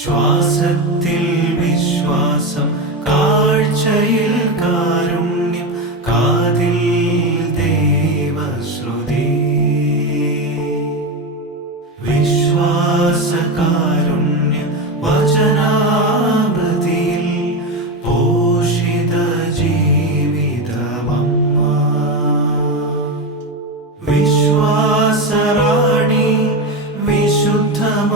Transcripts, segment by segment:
ശ്വാസത്തിൽ വിശ്വാസം കാഴ്ചയിൽ കാരുണ്യം കാതിൽ ദേവശ്രുതി. വിശ്വാസകാരുണ്യ വചനാമൃതിയിൽ പോഷിത ജീവിതമമ്മ. വിശ്വാസറാണി വിശുദ്ധമ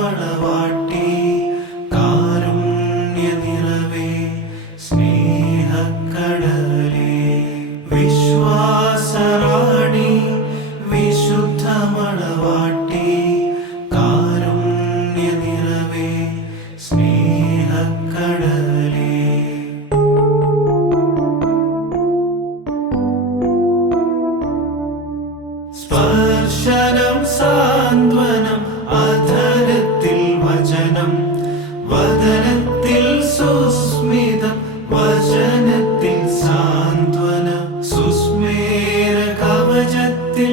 സ്പർശനം സാന്ത്വനം അധരത്തിൽ വചനം. വദനത്തിൽ സുസ്മിതം വചനത്തിൽ സാന്ത്വന. സുസ്മേര കവചത്തിൽ